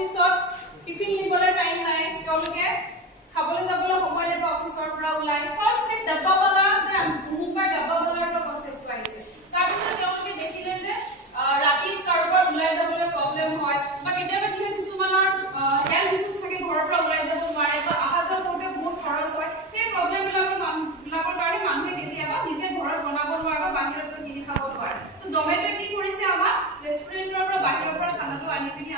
অফিসত tiffin নিবলৈ time নাই তেওঁলোকে খাবলৈ যাবলৈ সময় নাপায় অফিসৰ পৰা ওলাই ফাৰ্স্ট এক ডাব্বাৱালা যে বহুবাৰ ডাব্বাৱালাৰ কনসেপ্ট পাইছে তাৰপিছত তেওঁলোকে দেখিলে যে ৰাতি কাৰোবাৰ ওলাই যাবলৈ প্ৰবলেম হয় বা কেতিয়াবা কি হয় কিছুমানৰ হেলথ ইস্যুজ থাকে ঘৰৰ পৰা ওলাই যাব নোৱাৰে বা আহা যোৱা কৰোঁতে বহুত খৰচ হয় সেই প্ৰবলেমবিলাকৰ কাৰণে মানুহে কেতিয়াবা নিজে ঘৰত বনাব নোৱাৰে বা বাহিৰত গৈ কিনি খাব নোৱাৰে তো জমেটোৱে কি কৰিছে আমাৰ ৰেষ্টুৰেণ্টৰ পৰা বাহিৰৰ পৰা খানাটো আনি পিনি